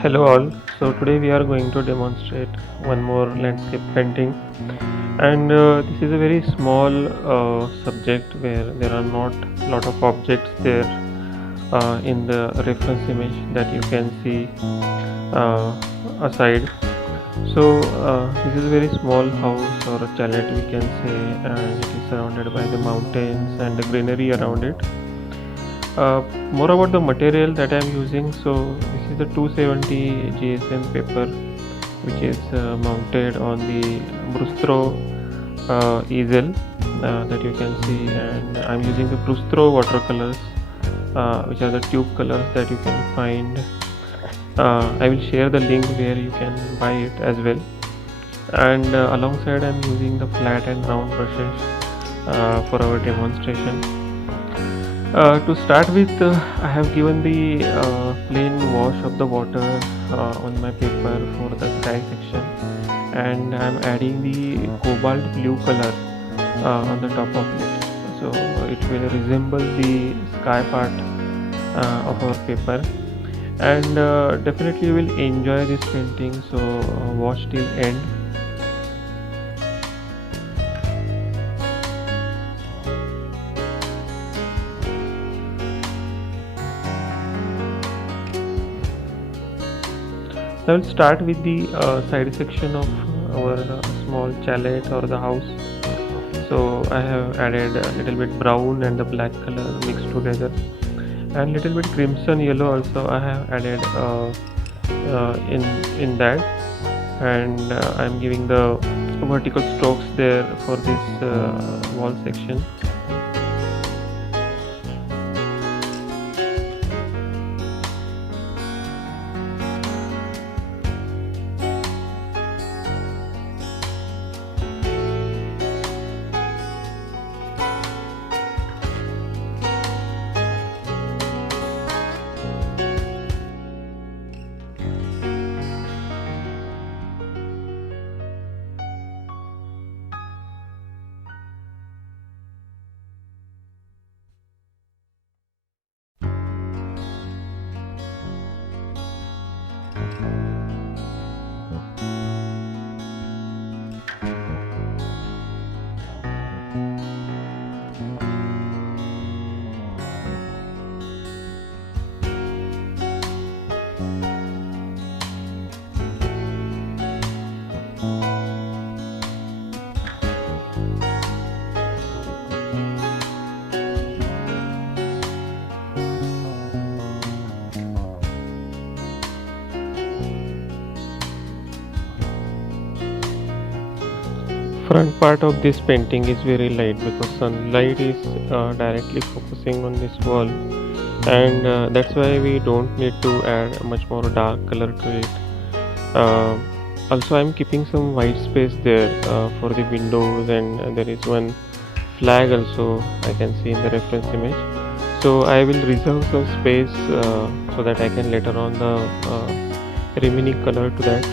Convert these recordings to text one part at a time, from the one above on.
Hello all. So today we are going to demonstrate one more landscape painting, and this is a very small subject where there are not lot of objects there in the reference image that you can see uh, aside. So this is a very small house or a chalet we can say, and it is surrounded by the mountains and the greenery around it. Uh, More about the material that I am using. So this is the 270 GSM paper, which is mounted on the Brustro easel that you can see, and I'm using the Brustro watercolors, which are the tube colors that you can find. I will share the link where you can buy it as well. And alongside, I'm using the flat and round brushes for our demonstration. To start with, I have given the plain wash of the water on my paper for the sky section, and I'm adding the cobalt blue color on the top of it. So it will resemble the sky part of our paper, and definitely you will enjoy this painting. So watch till end. I will start with the side section of our small chalet or the house. So I have added a little bit brown and the black color mixed together, and little bit crimson yellow also I have added in that, and I'm giving the vertical strokes there for this wall section. Front part of this painting is very light because sunlight is directly focusing on this wall, and that's why we don't need to add much more dark color to it. uh, Also, I'm keeping some white space there for the windows, and there is one flag also I can see in the reference image. So I will reserve some space so that I can later on the remaining color to that.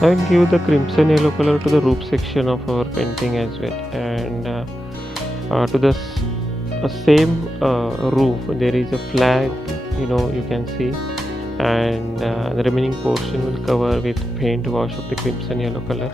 I will give the crimson yellow color to the roof section of our painting as well, and to the same roof there is a flag, you can see, and the remaining portion will cover with paint wash of the crimson yellow color.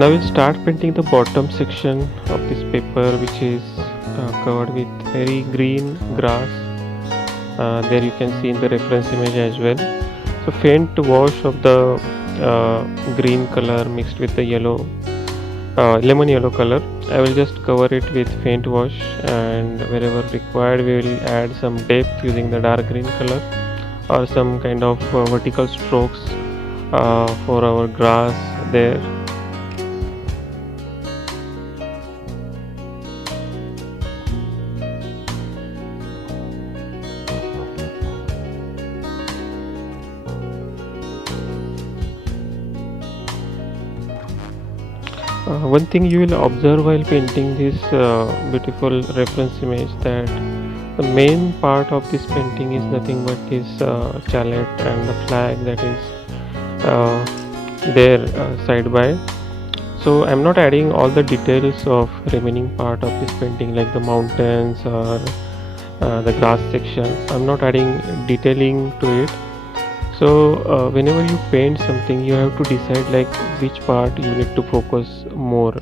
Now we'll start painting the bottom section of this paper, which is covered with very green grass. There you can see in the reference image as well. So faint wash of the green color mixed with the yellow, lemon yellow color. I will just cover it with faint wash, and wherever required we will add some depth using the dark green color or some kind of vertical strokes for our grass there. One thing you will observe while painting this beautiful reference image, that the main part of this painting is nothing but this chalet and the flag that is there side by. So I'm not adding all the details of remaining part of this painting like the mountains or the grass section. I'm not adding detailing to it. So whenever you paint something, you have to decide like which part you need to focus more.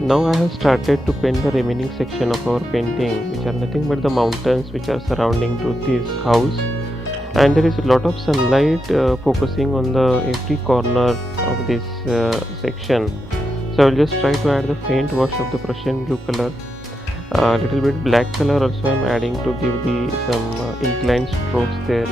Now I have started to paint the remaining section of our painting, which are nothing but the mountains which are surrounding to this house, and there is a lot of sunlight focusing on the every corner of this section. So I will just try to add the faint wash of the Prussian blue color. A little bit black color also I am adding to give the some inclined strokes there.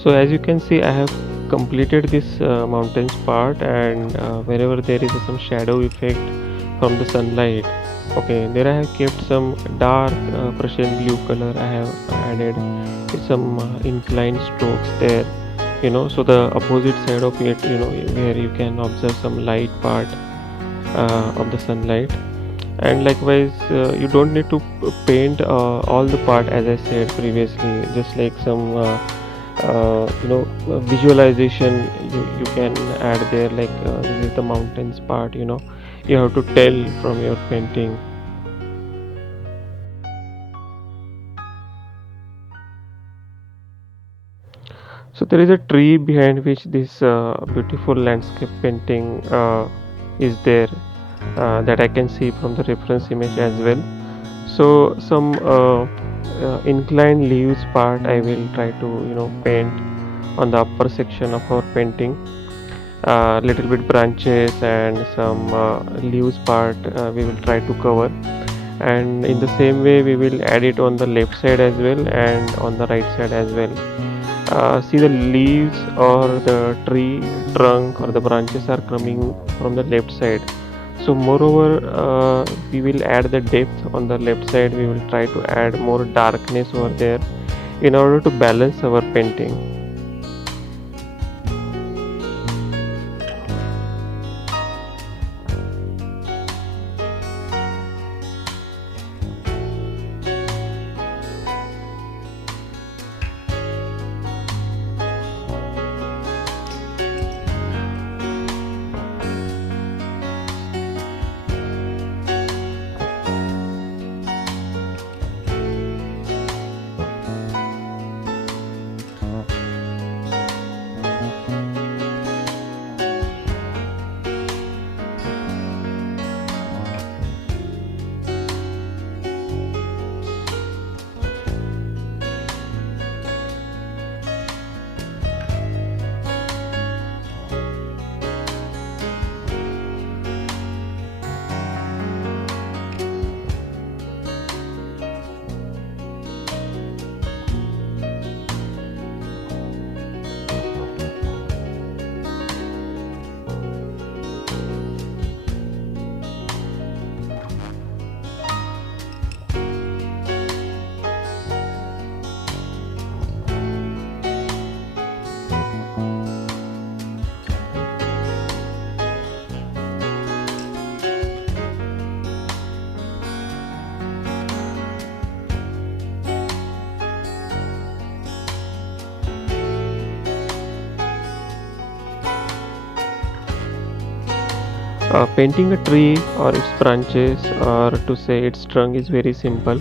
So as you can see, I have completed this mountains part, and wherever there is some shadow effect from the sunlight, okay, there I have kept some dark Prussian blue color. I have added some inclined strokes there, so the opposite side of it, where you can observe some light part of the sunlight. And likewise, you don't need to paint all the part, as I said previously, just like some visualization you can add there, like this is the mountains part, you have to tell from your painting. So there is a tree behind which this beautiful landscape painting is there, that I can see from the reference image as well. So some inclined leaves part I will try to paint on the upper section of our painting. Little bit branches and some leaves part we will try to cover, and in the same way we will add it on the left side as well and on the right side as well. See, the leaves or the tree trunk or the branches are coming from the left side. So moreover, we will add the depth on the left side. We will try to add more darkness over there in order to balance our painting. Painting a tree or its branches, or to say its trunk, is very simple.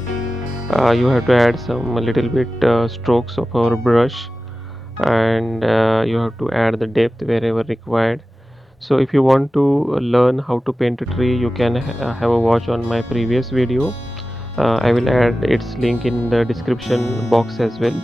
You have to add some a little bit strokes of our brush, and you have to add the depth wherever required. So if you want to learn how to paint a tree, you can have a watch on my previous video. I will add its link in the description box as well.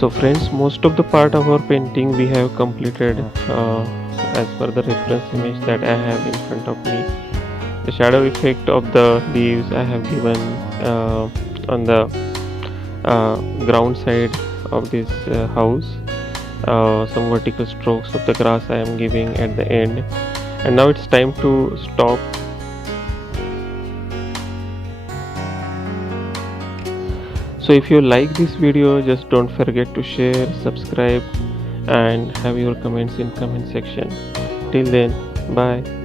So friends, most of the part of our painting we have completed as per the reference image that I have in front of me. The shadow effect of the leaves I have given on the ground side of this house. Some vertical strokes of the grass I am giving at the end. And now it's time to stop. So if you like this video, just don't forget to share, subscribe, and have your comments in comment section. Till then, bye.